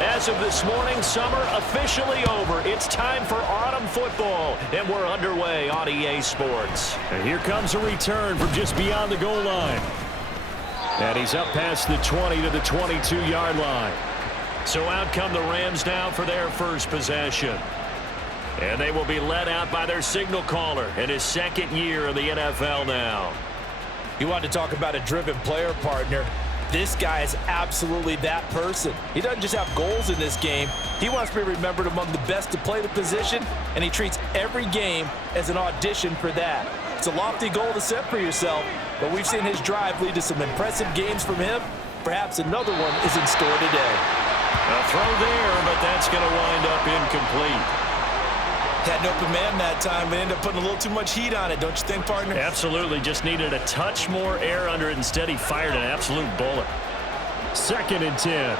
As of this morning, summer officially over. It's time for autumn football, and we're underway on EA Sports. And here comes a return from just beyond the goal line. And he's up past the 20 to the 22-yard line. So out come the Rams now for their first possession. And they will be led out by their signal caller in his second year in the NFL now. You want to talk about a driven player, partner. This guy is absolutely that person. He doesn't just have goals in this game. He wants to be remembered among the best to play the position, and he treats every game as an audition for that. It's a lofty goal to set for yourself, but we've seen his drive lead to some impressive games from him. Perhaps another one is in store today. A throw there, but that's going to wind up incomplete. Had an open man that time, but ended up putting a little too much heat on it, don't you think, partner? Absolutely. Just needed a touch more air under it. Instead, he fired an absolute bullet. 2nd and 10.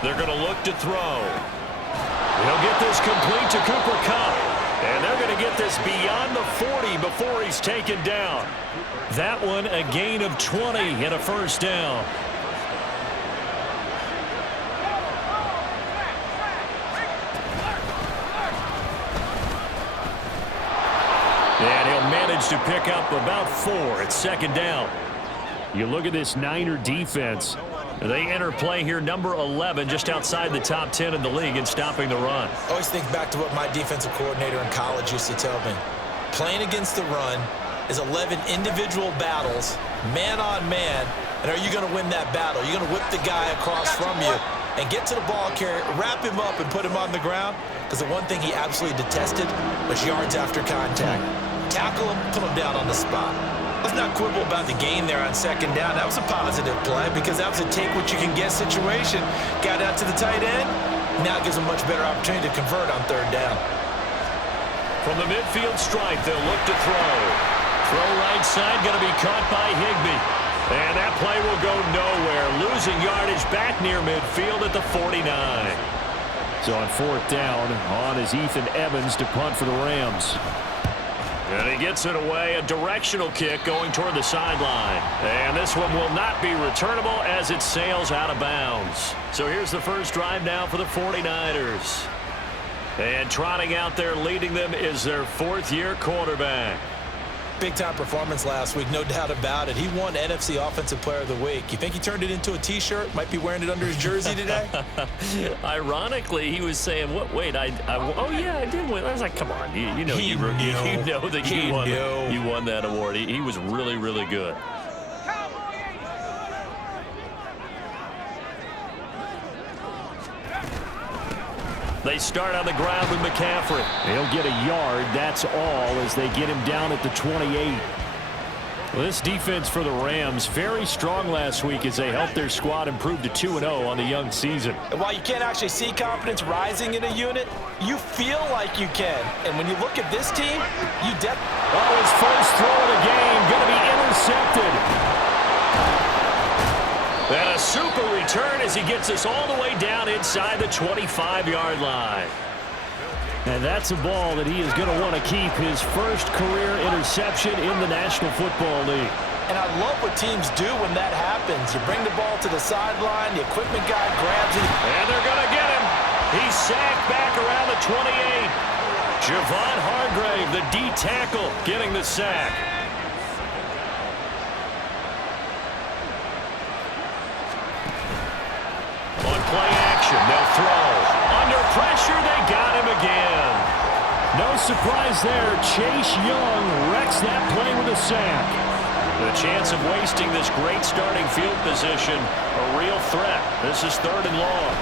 They're going to look to throw. He'll get this complete to Cooper Kupp. And they're going to get this beyond the 40 before he's taken down. That one a gain of 20 and a first down. And he'll manage to pick up about 4. It's 2nd down. You look at this Niner defense. They enter play here, number 11, just outside the top 10 in the league in stopping the run. I always think back to what my defensive coordinator in college used to tell me. Playing against the run is 11 individual battles, man on man, and are you going to win that battle? You're going to whip the guy across from you and get to the ball carrier, wrap him up, and put him on the ground? Because the one thing he absolutely detested was yards after contact. Tackle him, put him down on the spot. Let's not quibble about the gain there on 2nd down. That was a positive play because that was a take-what-you-can-get situation. Got out to the tight end. Now it gives him a much better opportunity to convert on 3rd down. From the midfield stripe, they'll look to throw. Throw right side, going to be caught by Higbee. And that play will go nowhere. Losing yardage back near midfield at the 49. So on 4th down, on is Ethan Evans to punt for the Rams. And he gets it away, a directional kick going toward the sideline. And this one will not be returnable as it sails out of bounds. So here's the first drive now for the 49ers. And trotting out there leading them is their 4th-year quarterback. Big-time performance last week, no doubt about it. He won NFC Offensive Player of the Week. You think he turned it into a T-shirt? Might be wearing it under his jersey today? Ironically, he was saying, "What? Wait, oh yeah, I did win." I was like, "Come on, you know that you won that award." He was really, really good. They start on the ground with McCaffrey. They'll get a yard, that's all, as they get him down at the 28. Well, this defense for the Rams, very strong last week as they helped their squad improve to 2-0 on the young season. And while you can't actually see confidence rising in a unit, you feel like you can. And when you look at this team, you definitely... Oh, his first throw of the game, going to be intercepted. And a super return as he gets us all the way down inside the 25-yard line. And that's a ball that he is going to want to keep, his first career interception in the National Football League. And I love what teams do when that happens. You bring the ball to the sideline, the equipment guy grabs it. And they're going to get him. He's sacked back around the 28. Javon Hargrave, the D tackle, getting the sack. On play action, they'll throw. Under pressure, they got him again. No surprise there. Chase Young wrecks that play with a sack. The chance of wasting this great starting field position, a real threat. This is 3rd and long.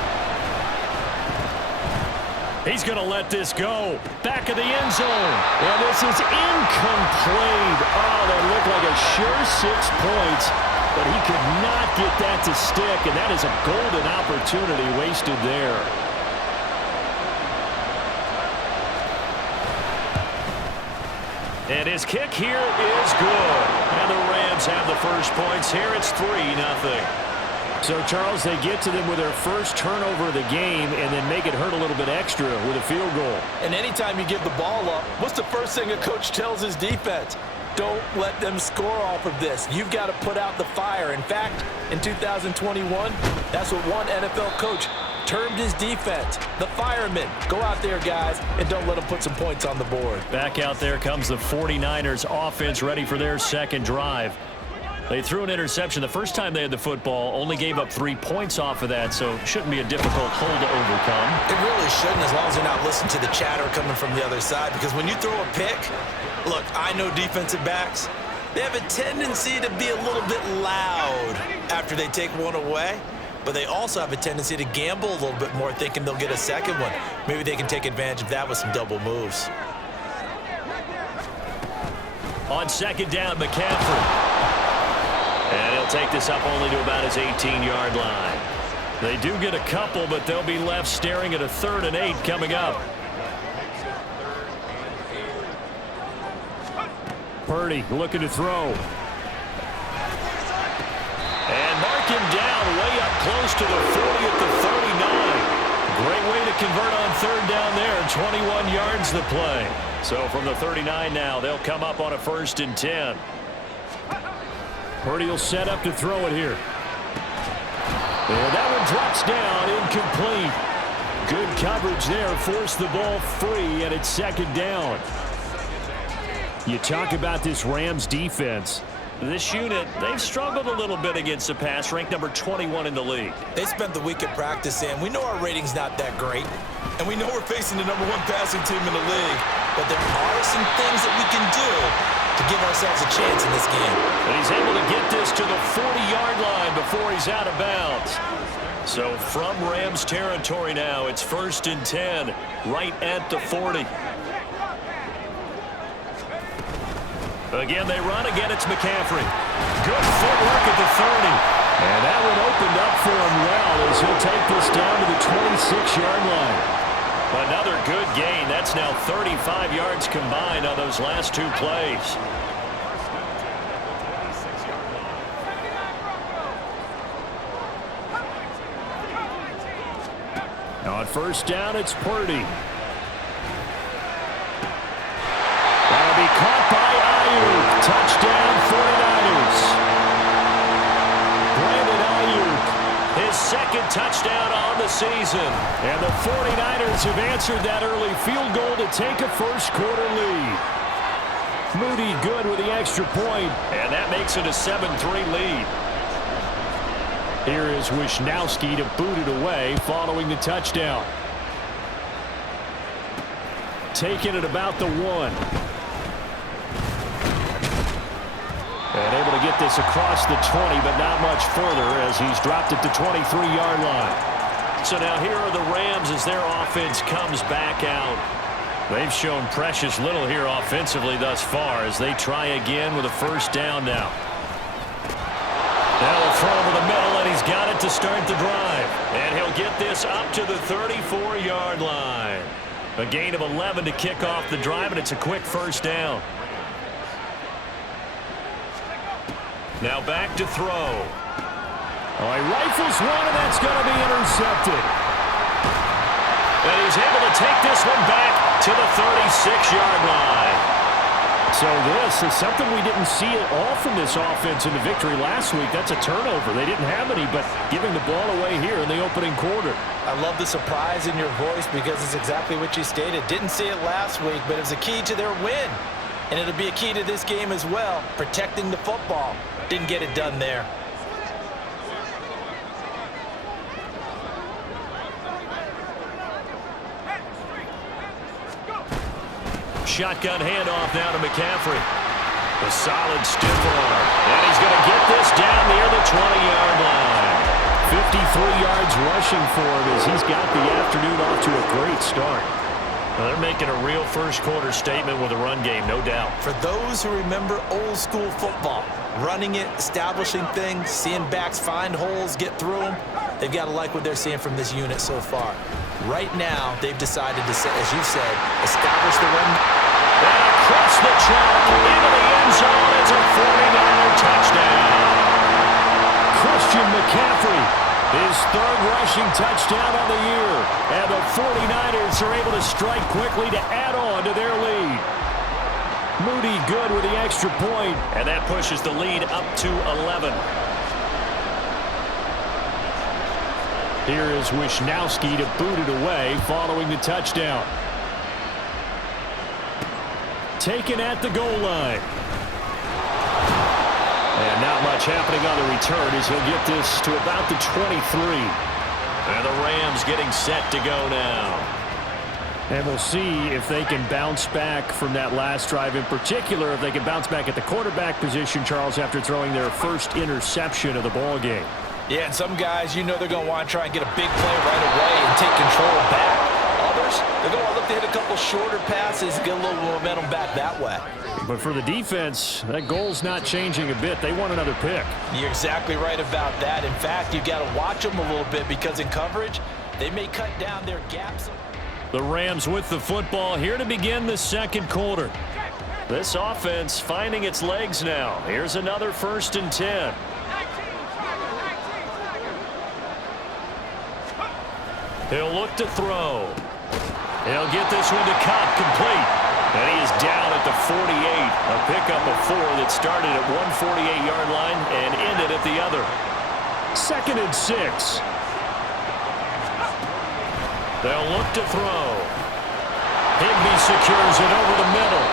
He's going to let this go. Back of the end zone. And this is incomplete. Oh, that looked like a sure 6 points. But he could not get that to stick, and that is a golden opportunity wasted there. And his kick here is good. And the Rams have the first points here. It's 3-0. So, Charles, they get to them with their first turnover of the game and then make it hurt a little bit extra with a field goal. And anytime you give the ball up, what's the first thing a coach tells his defense? Don't let them score off of this. You've got to put out the fire. In fact, in 2021, that's what one NFL coach termed his defense, the firemen. Go out there, guys, and don't let them put some points on the board. Back out there comes the 49ers offense ready for their second drive. They threw an interception the first time they had the football, only gave up 3 points off of that, so it shouldn't be a difficult hole to overcome. It really shouldn't, as long as you're not listening to the chatter coming from the other side, because when you throw a pick, look, I know defensive backs, they have a tendency to be a little bit loud after they take one away, but they also have a tendency to gamble a little bit more, thinking they'll get a second one. Maybe they can take advantage of that with some double moves. On second down, McCaffrey. And he'll take this up only to about his 18-yard line. They do get a couple, but they'll be left staring at a 3rd and 8 coming up. Purdy looking to throw. And mark him down way up close to the 40 at the 39. Great way to convert on 3rd down there. 21 yards the play. So from the 39 now, they'll come up on a 1st and 10. Purdy will set up to throw it here. And that one drops down, incomplete. Good coverage there, forced the ball free, and it's 2nd down. You talk about this Rams defense. This unit, they've struggled a little bit against the pass, ranked number 21 in the league. They spent the week at practice, and we know our rating's not that great, and we know we're facing the number 1 passing team in the league, but there are some things that we can do to give ourselves a chance in this game. And he's able to get this to the 40-yard line before he's out of bounds. So from Rams territory now, it's 1st and 10, right at the 40. Again, they run. Again, it's McCaffrey. Good footwork at the 30. And that one opened up for him well as he'll take this down to the 26-yard line. Another good gain. That's now 35 yards combined on those last 2 plays. Now on 1st down, it's Purdy. That'll be caught by Ayuk. Touchdown, 49ers. Brandon Ayuk. His 2nd touchdown on the season. And the 49ers have answered that early field goal to take a first-quarter lead. Moody good with the extra point. And that makes it a 7-3 lead. Here is Wisnowski to boot it away following the touchdown. Taking it about the 1. And able to get this across the 20, but not much further as he's dropped it to 23-yard line. So now here are the Rams as their offense comes back out. They've shown precious little here offensively thus far as they try again with a 1st down now. Now he'll throw over the middle, and he's got it to start the drive. And he'll get this up to the 34-yard line. A gain of 11 to kick off the drive, and it's a quick 1st down. Now back to throw. Oh, he rifles one, and that's going to be intercepted. And he's able to take this one back to the 36-yard line. So this is something we didn't see at all from this offense in the victory last week. That's a turnover. They didn't have any, but giving the ball away here in the opening quarter. I love the surprise in your voice because it's exactly what you stated. Didn't see it last week, but it was a key to their win. And it'll be a key to this game as well, protecting the football. Didn't get it done there. Shotgun handoff now to McCaffrey. A solid stiff arm. And he's going to get this down near the 20-yard line. 53 yards rushing for him as he's got the afternoon off to a great start. Well, they're making a real first-quarter statement with a run game, no doubt. For those who remember old-school football, running it, establishing things, seeing backs find holes, get through them, they've got to like what they're seeing from this unit so far. Right now, they've decided to, as you said, establish the run. And across the track, into the end zone, it's a 49er touchdown. Christian McCaffrey, his 3rd rushing touchdown of the year. And the 49ers are able to strike quickly to add on to their lead. Moody good with the extra point. And that pushes the lead up to 11. Here is Wisnowski to boot it away following the touchdown. Taken at the goal line. And not much happening on the return as he'll get this to about the 23. And the Rams getting set to go now. And we'll see if they can bounce back from that last drive, in particular if they can bounce back at the quarterback position, Charles, after throwing their first interception of the ball game. Yeah, and some guys, you know they're going to want to try and get a big play right away and take control back. Others, they're going to look to hit a couple shorter passes, get a little momentum back that way. But for the defense, that goal's not changing a bit. They want another pick. You're exactly right about that. In fact, you've got to watch them a little bit because in coverage, they may cut down their gaps. The Rams with the football here to begin the second quarter. This offense finding its legs now. Here's another 1st and 10. He'll look to throw. He'll get this one to Cobb, complete. And he is down at the 48. A pickup of 4 that started at one 48-yard line and ended at the other. 2nd and 6. They'll look to throw. Higbee secures it over the middle.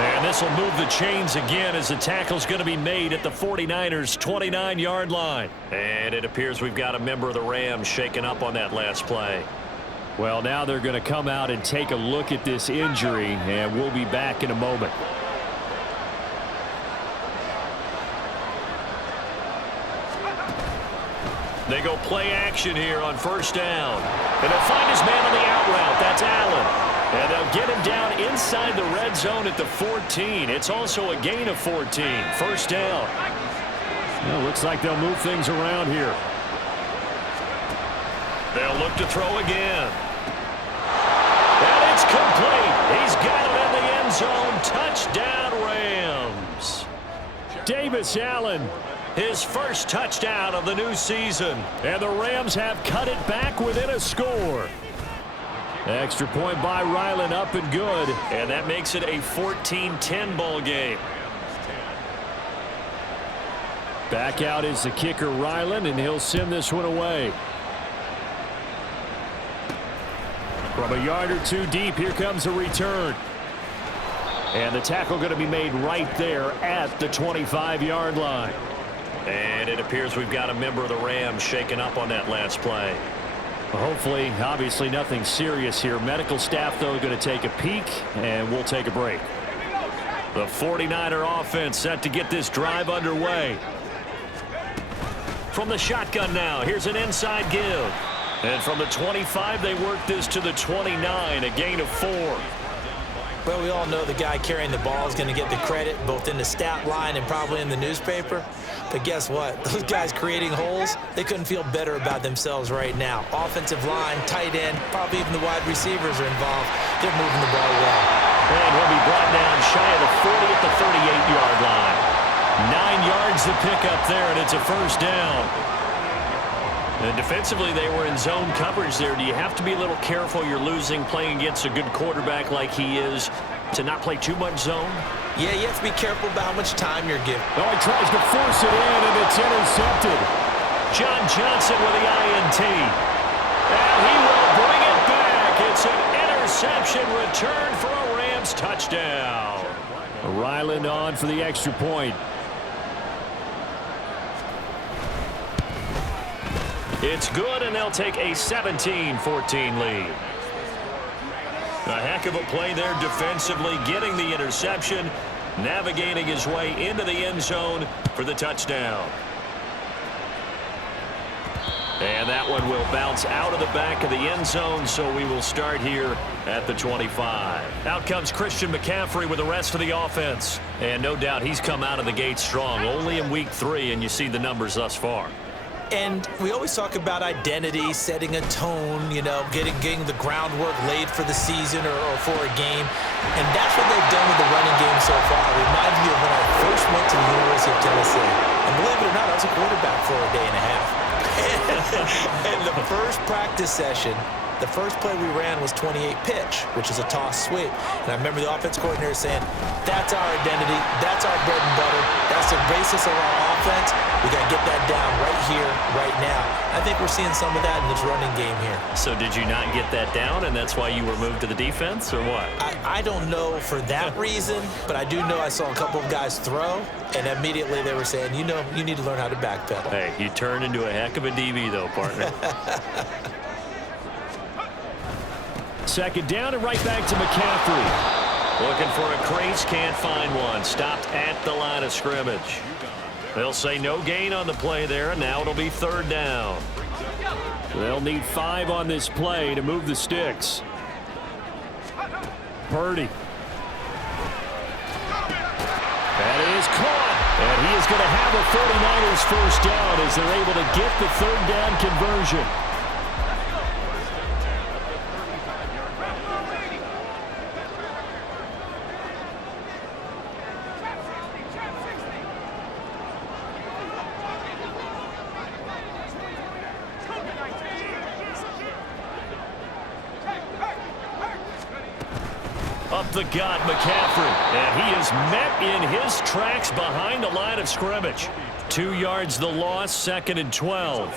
And this will move the chains again as the tackle's going to be made at the 49ers' 29-yard line. And it appears we've got a member of the Rams shaken up on that last play. Well, now they're going to come out and take a look at this injury, and we'll be back in a moment. They go play action here on 1st down. And they'll find his man on the out route. That's Allen. And they'll get him down inside the red zone at the 14. It's also a gain of 14. 1st down. Well, looks like they'll move things around here. They'll look to throw again. And it's complete. He's got it in the end zone. Touchdown, Rams. Davis Allen. His first touchdown of the new season. And the Rams have cut it back within a score. Extra point by Ryland, up and good. And that makes it a 14-10 ball game. Back out is the kicker, Ryland, and he'll send this one away. From a yard or two deep, here comes a return. And the tackle going to be made right there at the 25-yard line. And it appears we've got a member of the Rams shaken up on that last play. Hopefully, obviously nothing serious here. Medical staff, though, going to take a peek, and we'll take a break. The 49er offense set to get this drive underway. From the shotgun now, here's an inside give. And from the 25, they work this to the 29, a gain of 4. Well, we all know the guy carrying the ball is going to get the credit, both in the stat line and probably in the newspaper. But guess what? Those guys creating holes, they couldn't feel better about themselves right now. Offensive line, tight end, probably even the wide receivers are involved. They're moving the ball well. And he'll be brought down shy of the 40 at the 38-yard line. 9 yards to pick up there, and it's a 1st down. And defensively, they were in zone coverage there. Do you have to be a little careful? You're losing playing against a good quarterback like he is to not play too much zone? Yeah, you have to be careful about how much time you're given. Oh, he tries to force it in, and it's intercepted. John Johnson with the INT. And he will bring it back. It's an interception return for a Rams touchdown. Ryland on for the extra point. It's good, and they'll take a 17-14 lead. A heck of a play there defensively, getting the interception, navigating his way into the end zone for the touchdown. And that one will bounce out of the back of the end zone, so we will start here at the 25. Out comes Christian McCaffrey with the rest of the offense. And no doubt he's come out of the gate strong, only in week 3, and you see the numbers thus far. And we always talk about identity, setting a tone, you know, getting the groundwork laid for the season or for a game. And that's what they've done with the running game so far. It reminds me of when I first went to the University of Tennessee. And believe it or not, I was a quarterback for a day and a half. And the first practice session, the first play we ran was 28 pitch, which is a toss sweep. And I remember the offense coordinator saying, that's our identity, that's our bread and butter, that's the basis of our offense. We got to get that down right here, right now. I think we're seeing some of that in this running game here. So did you not get that down, and that's why you were moved to the defense, or what? I don't know for that reason, but I do know I saw a couple of guys throw, and immediately they were saying, you know, you need to learn how to backpedal. Hey, you turned into a heck of a DB, though, partner. Second down and right back to McCaffrey. Looking for a crease, can't find one. Stopped at the line of scrimmage. They'll say no gain on the play there, and now it'll be third down. They'll need 5 on this play to move the sticks. Purdy. That is caught. And he is going to have a 49ers first down as they're able to get the third down conversion. Up the gut, McCaffrey. And he is met in his tracks behind the line of scrimmage. 2 yards the loss, 2nd and 12.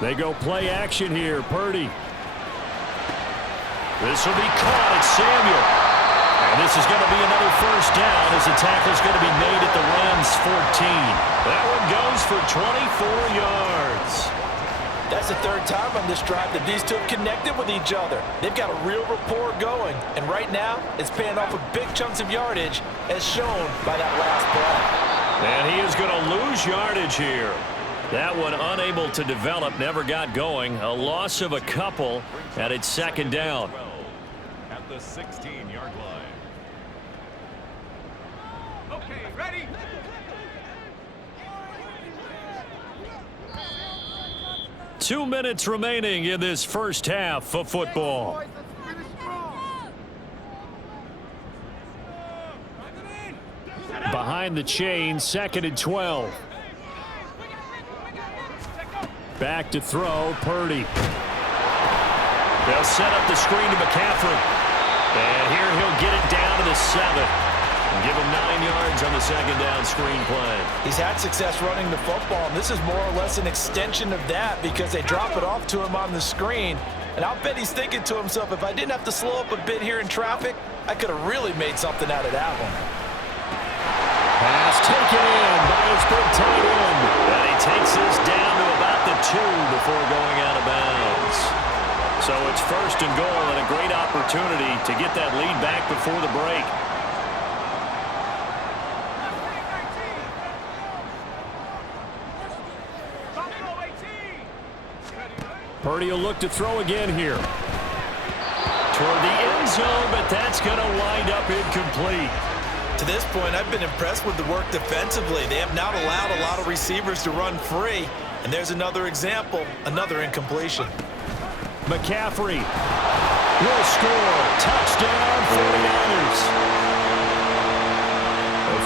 They go play action here. Purdy. This will be caught at Samuel. And this is going to be another first down as the tackle is going to be made at the Rams 14. That one goes for 24 yards. That's the third time on this drive that these two have connected with each other. They've got a real rapport going. And right now, it's paying off with big chunks of yardage, as shown by that last play. And he is going to lose yardage here. That one unable to develop, never got going. A loss of a couple, and it's second down. At the 16-yard line. Okay, ready? 2 minutes remaining in this first half of football. Behind the chain, 2nd and 12. Back to throw, Purdy. They'll set up the screen to McCaffrey. And here he'll get it down to the 7. Give him 9 yards on the second down screen play. He's had success running the football, and this is more or less an extension of that because they drop it off to him on the screen. And I'll bet he's thinking to himself, if I didn't have to slow up a bit here in traffic, I could have really made something out of that one. Pass taken in by his big tight end. And he takes this down to about the 2 before going out of bounds. So it's first and goal and a great opportunity to get that lead back before the break. Purdy will look to throw again here. Toward the end zone, but that's going to wind up incomplete. To this point, I've been impressed with the work defensively. They have not allowed a lot of receivers to run free. And there's another example, another incompletion. McCaffrey will score. Touchdown, 49ers.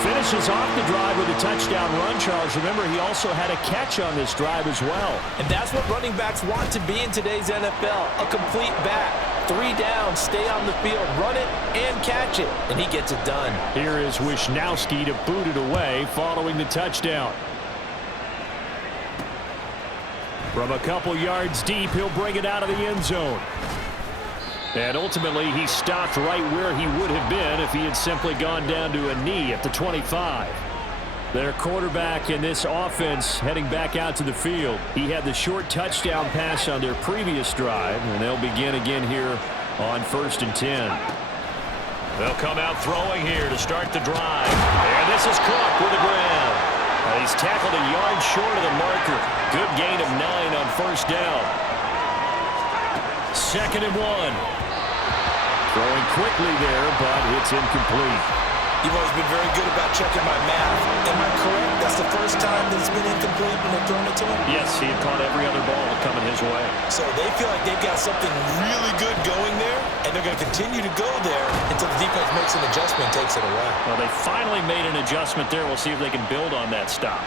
Finishes off the drive with a touchdown run, Charles. Remember, he also had a catch on this drive as well. And that's what running backs want to be in today's NFL, a complete back. 3 down, stay on the field, run it, and catch it. And he gets it done. Here is Wisnowski to boot it away following the touchdown. From a couple yards deep, he'll bring it out of the end zone. And ultimately, he stopped right where he would have been if he had simply gone down to a knee at the 25. Their quarterback in this offense heading back out to the field. He had the short touchdown pass on their previous drive, and they'll begin again here on 1st and 10. They'll come out throwing here to start the drive. And this is Cook with the ground. He's tackled a yard short of the marker. Good gain of 9 on first down. 2nd and 1. Throwing quickly there, but it's incomplete. You've always been very good about checking my math. Am I correct? that's the first time that it's been incomplete when they've thrown it to him? Yes, he had caught every other ball coming his way. So they feel like they've got something really good going there, and they're going to continue to go there until the defense makes an adjustment and takes it away. Well, they finally made an adjustment there. We'll see if they can build on that stop.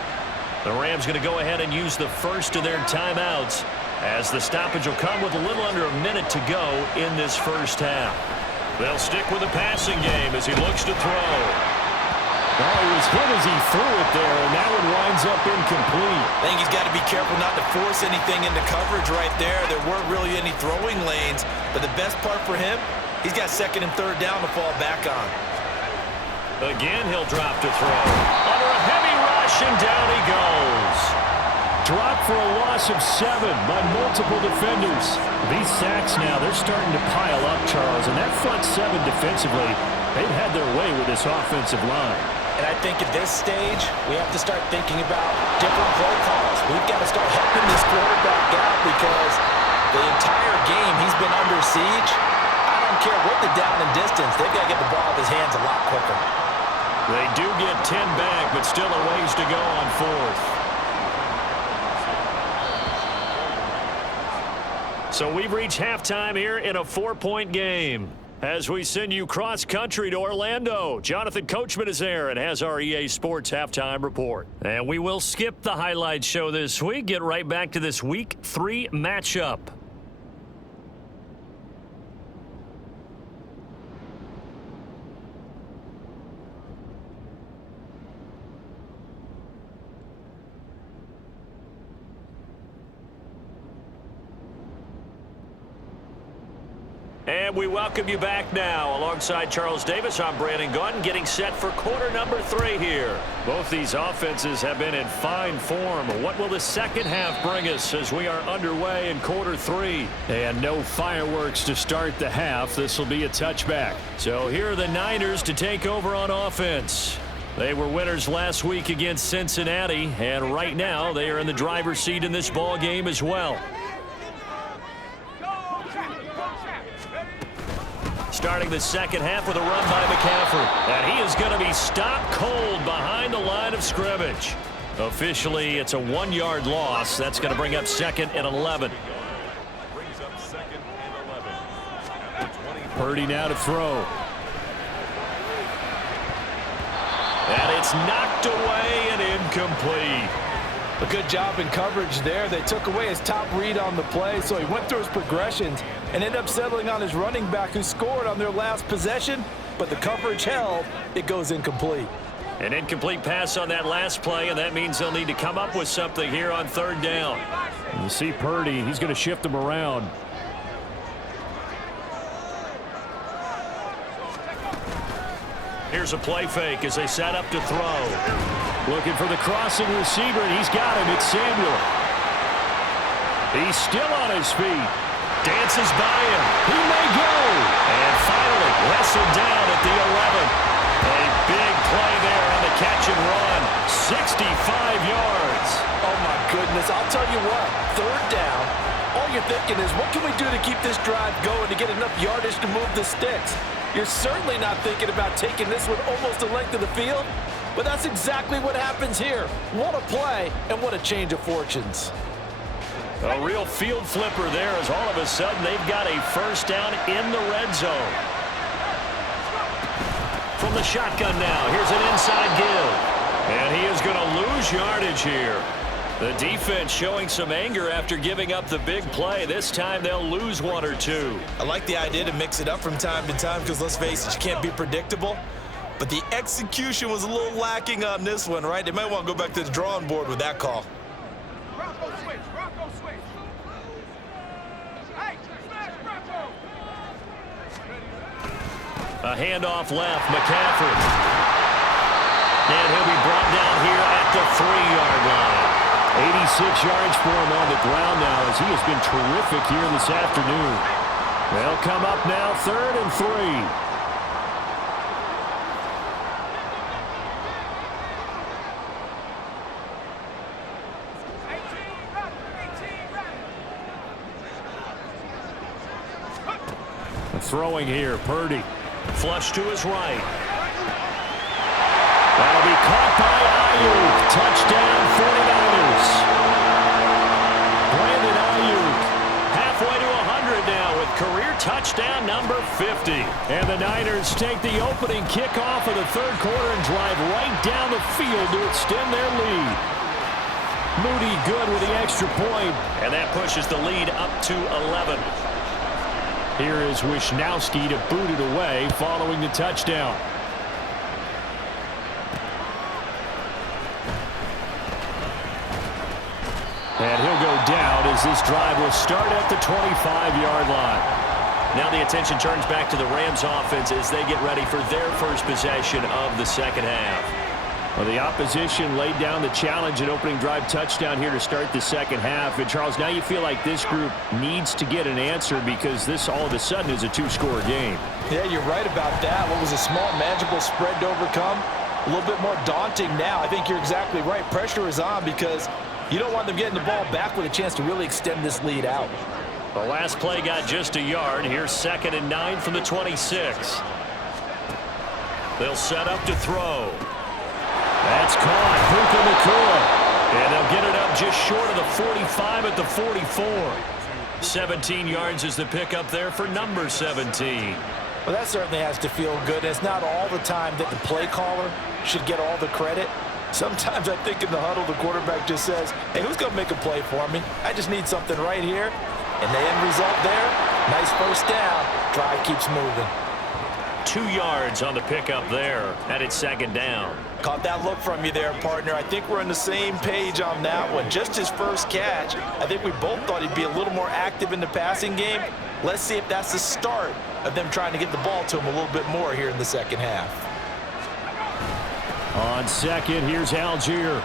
The Rams going to go ahead and use the first of their timeouts, as the stoppage will come with a little under a minute to go in this first half. They'll stick with the passing game as he looks to throw. Oh, he was hit as he threw it there, and that one winds up incomplete. I think he's got to be careful not to force anything into coverage right there. There weren't really any throwing lanes, but the best part for him, he's got second and third down to fall back on. Again, he'll drop to throw. Under a heavy rush, and down he goes. Dropped for a loss of 7 by multiple defenders. These sacks now, they're starting to pile up, Charles, and that front 7 defensively, they've had their way with this offensive line. And I think at this stage, we have to start thinking about different play calls. We've got to start helping this quarterback out because the entire game he's been under siege. I don't care what the down and distance, they've got to get the ball out of his hands a lot quicker. They do get 10 back, but still a ways to go on fourth. So we've reached halftime here in a 4-point game. As we send you cross-country to Orlando, Jonathan Coachman is there and has our EA Sports halftime report. And we will skip the highlight show this week, get right back to this Week 3 matchup. And we welcome you back now. Alongside Charles Davis, I'm Brandon Gunn, getting set for quarter number 3 here. Both these offenses have been in fine form. What will the second half bring us as we are underway in quarter 3? And no fireworks to start the half. This will be a touchback. So here are the Niners to take over on offense. They were winners last week against Cincinnati, and right now they are in the driver's seat in this ball game as well. Starting the second half with a run by McCaffrey. And he is going to be stopped cold behind the line of scrimmage. Officially, it's a 1-yard loss. That's going to bring up 2nd and 11. Brings up 2nd and 11. At the 20. Purdy now to throw. And it's knocked away and incomplete. A good job in coverage there. They took away his top read on the play, so he went through his progressions and ended up settling on his running back who scored on their last possession, but the coverage held. It goes incomplete. An incomplete pass on that last play, and that means they'll need to come up with something here on 3rd down. You see Purdy, he's going to shift him around. Here's a play fake as they set up to throw. Looking for the crossing receiver, and he's got him. It's Samuel. He's still on his feet. Dances by him. He may go. And finally wrestled down at the 11. A big play there on the catch and run. 65 yards. Oh, my goodness. I'll tell you what, 3rd down, all you're thinking is, what can we do to keep this drive going to get enough yardage to move the sticks? You're certainly not thinking about taking this one almost the length of the field, but that's exactly what happens here. What a play, and what a change of fortunes. A real field flipper there as all of a sudden they've got a 1st down in the red zone. From the shotgun now, here's an inside give. And he is going to lose yardage here. The defense showing some anger after giving up the big play. This time they'll lose 1 or 2. I like the idea to mix it up from time to time because, let's face it, you can't be predictable. But the execution was a little lacking on this one, right? They might want to go back to the drawing board with that call. Rocco switch. Rocco switch. Hey, smash Rocco. A handoff left, McCaffrey. And he'll be brought down here at the 3-yard line. 86 yards for him on the ground now as he has been terrific here this afternoon. They'll come up now 3rd and 3. Throwing here, Purdy. Flush to his right. That'll be caught by Ayuk. Touchdown 49ers. Brandon Ayuk halfway to 100 now with career touchdown number 50. And the Niners take the opening kickoff of the third quarter and drive right down the field to extend their lead. Moody good with the extra point. And that pushes the lead up to 11. Here is Wishnowski to boot it away following the touchdown. And he'll go down as this drive will start at the 25-yard line. Now the attention turns back to the Rams offense as they get ready for their first possession of the second half. Well, the opposition laid down the challenge and opening drive touchdown here to start the second half. And, Charles, now you feel like this group needs to get an answer because this all of a sudden is a two-score game. Yeah, you're right about that. What was a small, manageable spread to overcome, a little bit more daunting now. I think you're exactly right. Pressure is on because you don't want them getting the ball back with a chance to really extend this lead out. The last play got just a yard. Here's 2nd and 9 from the 26. They'll set up to throw. That's caught. Puka Nacua. And they'll get it up just short of the 45 at the 44. 17 yards is the pickup there for number 17. Well, that certainly has to feel good. It's not all the time that the play caller should get all the credit. Sometimes I think in the huddle, the quarterback just says, hey, who's going to make a play for me? I just need something right here. And the end result there, nice first down. Drive keeps moving. 2 yards on the pickup there, and it's 2nd down. Caught that look from you there, partner. I think we're on the same page on that one. Just his first catch. I think we both thought he'd be a little more active in the passing game. Let's see if that's the start of them trying to get the ball to him a little bit more here in the second half. On second, here's Algier.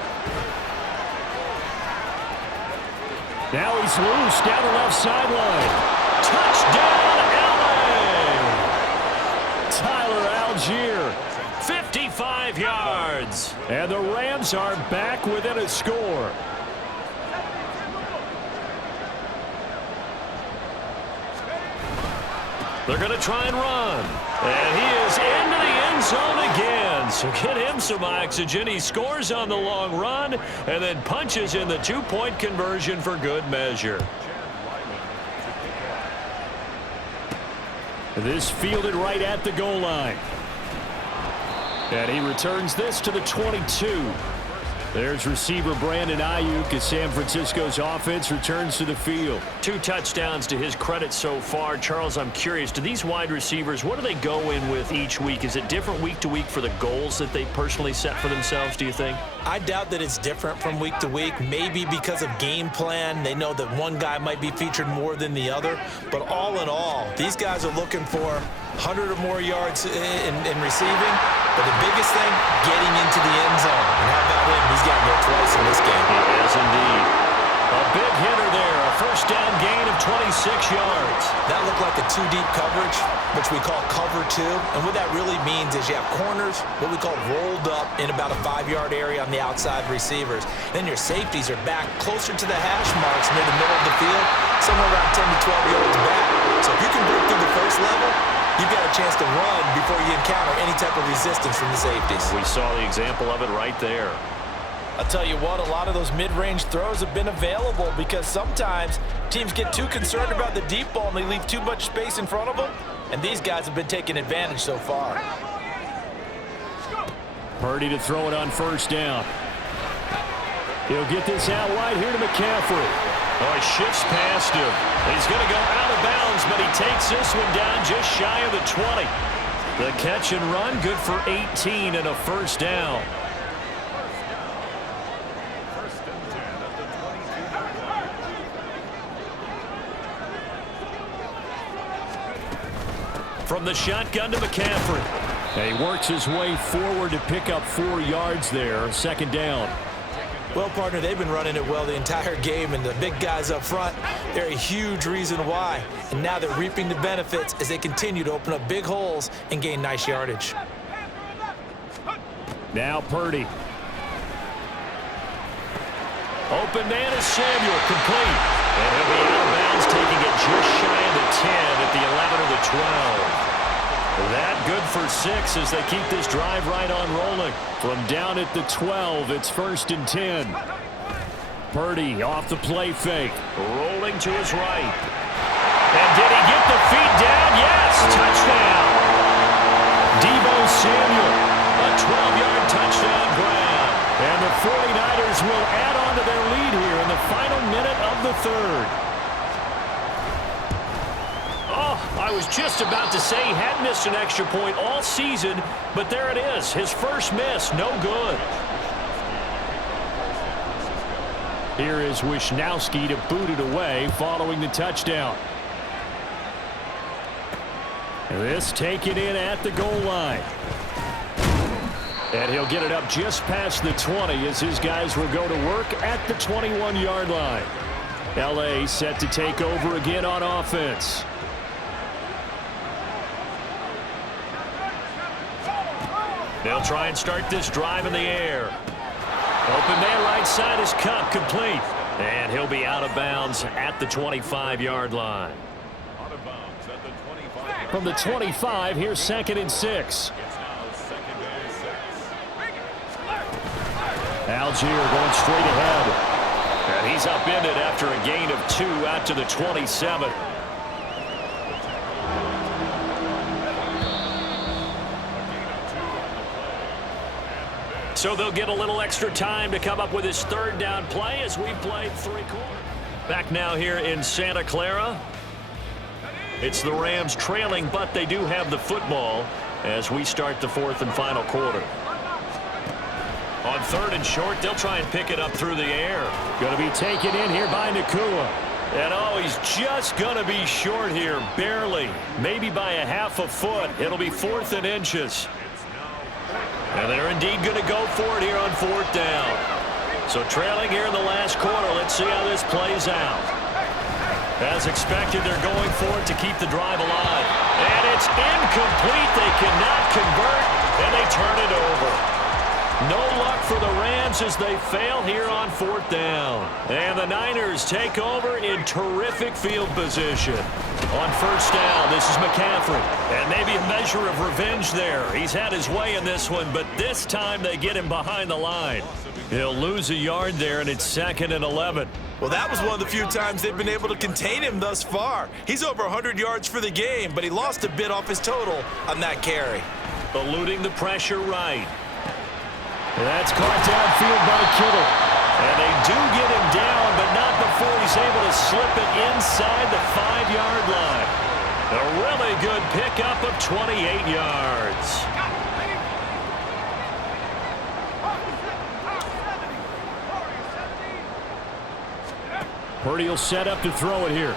Now he's loose down the left sideline. Touchdown, LA! Tyler Algier. 55 yards. And the Rams are back within a score. They're going to try and run. And he is into the end zone again. So get him some oxygen. He scores on the long run and then punches in the 2-point conversion for good measure. This fielded right at the goal line. And he returns this to the 22. There's receiver Brandon Ayuk as San Francisco's offense returns to the field. 2 touchdowns to his credit so far. Charles, I'm curious, do these wide receivers, what do they go in with each week? Is it different week to week for the goals that they personally set for themselves, do you think? I doubt that it's different from week to week. Maybe because of game plan, they know that one guy might be featured more than the other. But all in all, these guys are looking for 100 or more yards in receiving. But the biggest thing, getting into the end zone. And how about him? He's gotten there twice in this game. He has indeed. A big hitter there. A first down gain of 26 yards. That looked like a 2-deep coverage, which we call cover 2. And what that really means is you have corners, what we call rolled up in about a 5-yard area on the outside receivers. Then your safeties are back closer to the hash marks near the middle of the field, somewhere around 10 to 12 yards back. So if you can break through the first level, you've got a chance to run before you encounter any type of resistance from the safeties. We saw the example of it right there. I'll tell you what, a lot of those mid-range throws have been available because sometimes teams get too concerned about the deep ball and they leave too much space in front of them, and these guys have been taking advantage so far. Purdy to throw it on first down. He'll get this out wide here to McCaffrey. Oh, he shifts past him. He's going to go out of bounds, but he takes this one down just shy of the 20. The catch and run, good for 18 and a first down. From the shotgun to McCaffrey. And he works his way forward to pick up 4 yards there. 2nd down. Well, partner, they've been running it well the entire game, and the big guys up front, they're a huge reason why. And now they're reaping the benefits as they continue to open up big holes and gain nice yardage. Now Purdy. Open man is Samuel, complete. And he'll be out of bounds, taking it just shy of the 10 at the 11 or the 12. That good for 6 as they keep this drive right on rolling. From down at the 12, it's 1st and 10. Purdy off the play fake. Rolling to his right. And did he get the feet down? Yes, touchdown. Deebo Samuel. A 12-yard touchdown grab. And the 49ers will add on to their lead here in the final minute of the 3rd. Oh, I was just about to say he had missed an extra point all season, but there it is. His first miss, no good. Here is Wisnowski to boot it away following the touchdown. This taken in at the goal line. And he'll get it up just past the 20 as his guys will go to work at the 21-yard line. L.A. set to take over again on offense. They'll try and start this drive in the air. Open man right side is Cup, complete. And he'll be out of bounds at the 25-yard line. Out of bounds at the 25. From the 25, here's 2nd and 6. It's now 2nd and 6. Algier going straight ahead. And he's upended after a gain of 2 out to the 27. So they'll get a little extra time to come up with his 3rd down play as we played 3 quarters. Back now here in Santa Clara. It's the Rams trailing, but they do have the football as we start the 4th and final quarter. On 3rd and short, they'll try and pick it up through the air. Going to be taken in here by Nakua. And oh, he's just going to be short here, barely. Maybe by a half a foot. It'll be 4th and inches. And they're indeed going to go for it here on 4th down. So trailing here in the last quarter. Let's see how this plays out. As expected, they're going for it to keep the drive alive. And it's incomplete. They cannot convert, and they turn it over. No luck for the Rams as they fail here on 4th down. And the Niners take over in terrific field position. On 1st down, this is McCaffrey. And maybe a measure of revenge there. He's had his way in this one, but this time they get him behind the line. He'll lose a yard there, and it's 2nd and 11. Well, that was one of the few times they've been able to contain him thus far. He's over 100 yards for the game, but he lost a bit off his total on that carry. Eluding the pressure right. That's caught downfield by Kittle. And they do get him down, but not before he's able to slip it inside the 5-yard line. A really good pickup of 28 yards. Purdy will set up to throw it here.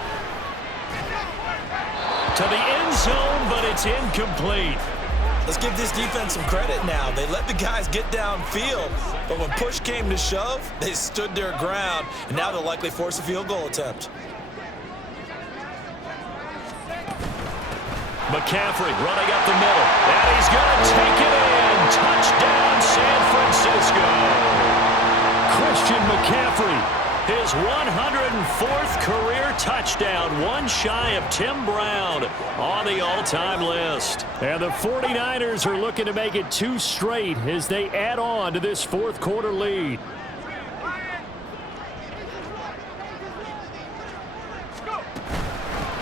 To the end zone, but it's incomplete. Let's give this defense some credit now. They let the guys get downfield, but when push came to shove, they stood their ground, and now they'll likely force a field goal attempt. McCaffrey running up the middle, and he's going to take it in. Touchdown, San Francisco. Christian McCaffrey. His 104th career touchdown, one shy of Tim Brown on the all-time list. And the 49ers are looking to make it 2 straight as they add on to this 4th quarter lead.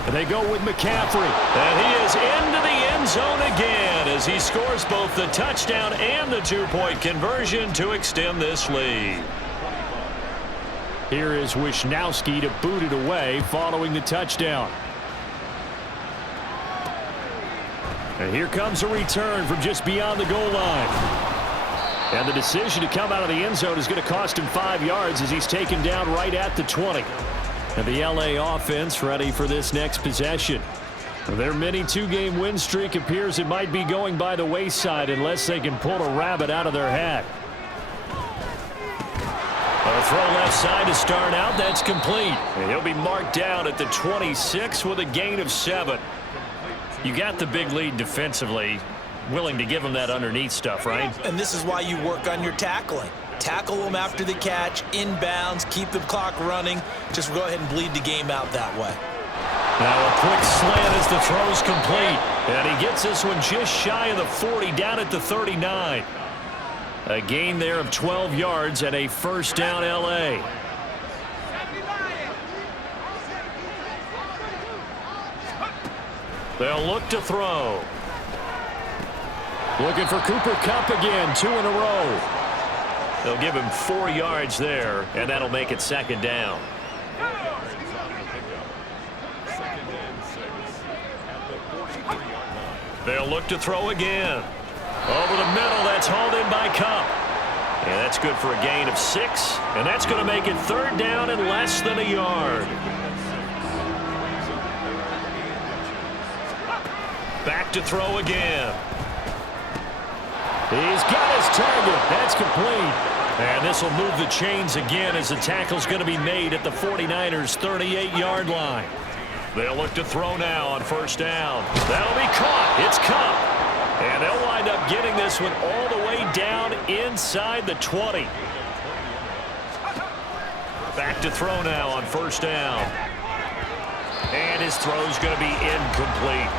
And they go with McCaffrey. And he is into the end zone again as he scores both the touchdown and the 2-point conversion to extend this lead. Here is Wisnowski to boot it away following the touchdown. And here comes a return from just beyond the goal line. And the decision to come out of the end zone is going to cost him 5 yards as he's taken down right at the 20. And the LA offense ready for this next possession. Their mini 2-game win streak appears it might be going by the wayside unless they can pull a rabbit out of their hat. A throw left side to start out. That's complete. And he'll be marked down at the 26 with a gain of 7. You got the big lead defensively. Willing to give him that underneath stuff, right? And this is why you work on your tackling. Tackle them after the catch, inbounds, keep the clock running. Just go ahead and bleed the game out that way. Now a quick slant as the throw's complete. And he gets this one just shy of the 40, down at the 39. A gain there of 12 yards and a first down L.A. They'll look to throw. Looking for Cooper Kupp again, 2 in a row. They'll give him 4 yards there, and that'll make it second down. They'll look to throw again. Over the middle, that's hauled in by Kupp. And that's good for a gain of 6, and that's going to make it third down and less than a yard. Back to throw again. He's got his target. That's complete. And this will move the chains again as the tackle's going to be made at the 49ers' 38-yard line. They'll look to throw now on first down. That'll be caught. It's Kupp. And they'll wind up getting this one all the way down inside the 20. Back to throw now on first down. And his throw's going to be incomplete.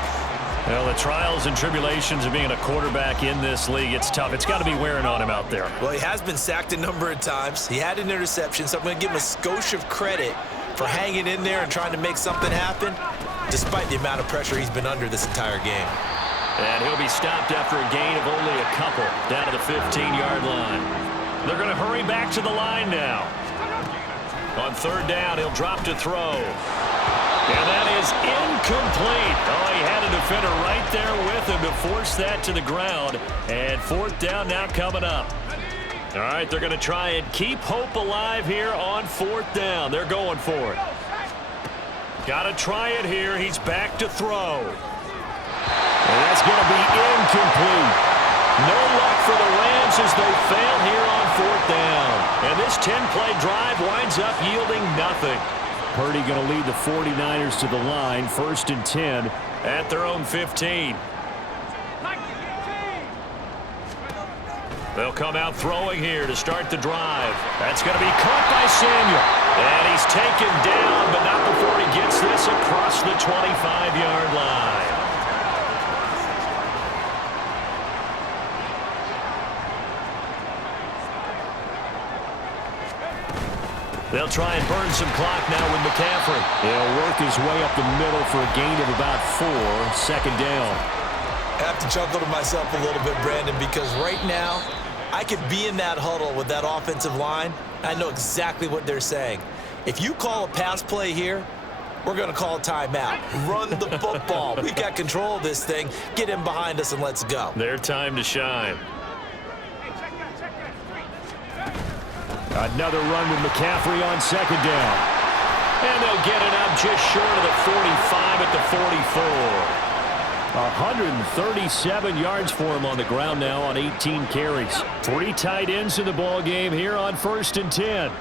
Well, the trials and tribulations of being a quarterback in this league, it's tough. It's got to be wearing on him out there. Well, he has been sacked a number of times. He had an interception, so I'm going to give him a skosh of credit for hanging in there and trying to make something happen, despite the amount of pressure he's been under this entire game. And he'll be stopped after a gain of only a couple, down to the 15-yard line. They're going to hurry back to the line now. On third down, he'll drop to throw. And that is incomplete. Oh, he had a defender right there with him to force that to the ground. And fourth down now coming up. All right, they're going to try and keep hope alive here on fourth down. They're going for it. Got to try it here. He's back to throw. And that's going to be incomplete. No luck for the Rams as they fail here on fourth down. And this 10-play drive winds up yielding nothing. Purdy going to lead the 49ers to the line, 1st and 10. At their own 15. They'll come out throwing here to start the drive. That's going to be caught by Samuel. And he's taken down, but not before he gets this across the 25-yard line. They'll try and burn some clock now with McCaffrey. He'll work his way up the middle for a gain of about 4, second down. I have to chuckle to myself a little bit, Brandon, because right now I could be in that huddle with that offensive line. I know exactly what they're saying. If you call a pass play here, we're going to call a timeout. Run the football. We've got control of this thing. Get in behind us and let's go. Their time to shine. Another run with McCaffrey on second down. And they'll get it up just short of the 45 at the 44. 137 yards for him on the ground now on 18 carries. 3 tight ends in the ball game here on 1st and 10.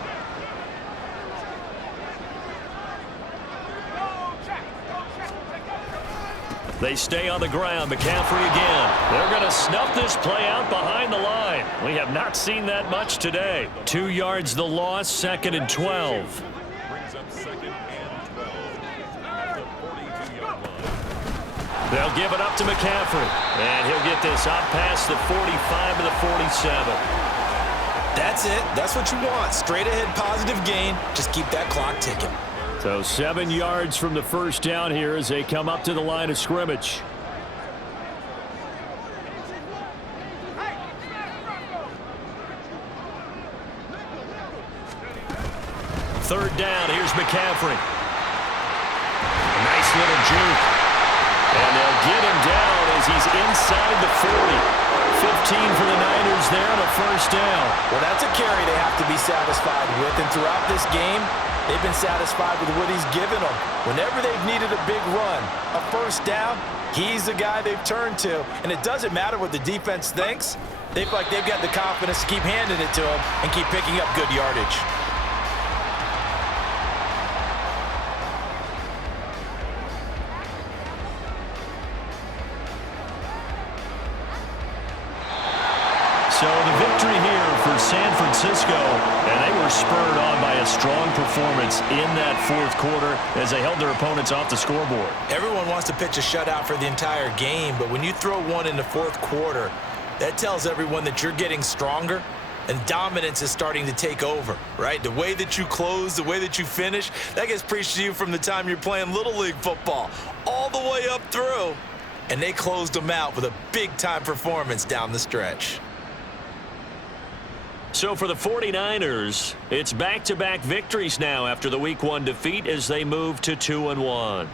They stay on the ground. McCaffrey again. They're going to snuff this play out behind the line. We have not seen that much today. 2 yards the loss, 2nd and 12. Brings up 2nd and 12 at the 42-yard line. They'll give it up to McCaffrey. And he'll get this up past the 45 to the 47. That's it. That's what you want. Straight ahead positive gain. Just keep that clock ticking. So 7 yards from the first down here as they come up to the line of scrimmage. Third down, here's McCaffrey. Nice little juke. And they'll get him down as he's inside the 40. 15 for the Niners there on a first down. Well, that's a carry they have to be satisfied with. And throughout this game, they've been satisfied with what he's given them. Whenever they've needed a big run, a first down, he's the guy they've turned to. And it doesn't matter what the defense thinks. They feel like they've got the confidence to keep handing it to him and keep picking up good yardage. So the victory here for San Francisco, and they were spurred on by a strong performance in that fourth quarter as they held their opponents off the scoreboard. Everyone wants to pitch a shutout for the entire game, but when you throw one in the fourth quarter, that tells everyone that you're getting stronger and dominance is starting to take over, right? The way that you close, the way that you finish, that gets preached to you from the time you're playing Little League football all the way up through. And they closed them out with a big-time performance down the stretch. So for the 49ers, it's back-to-back victories now after the Week 1 defeat as they move to 2-1.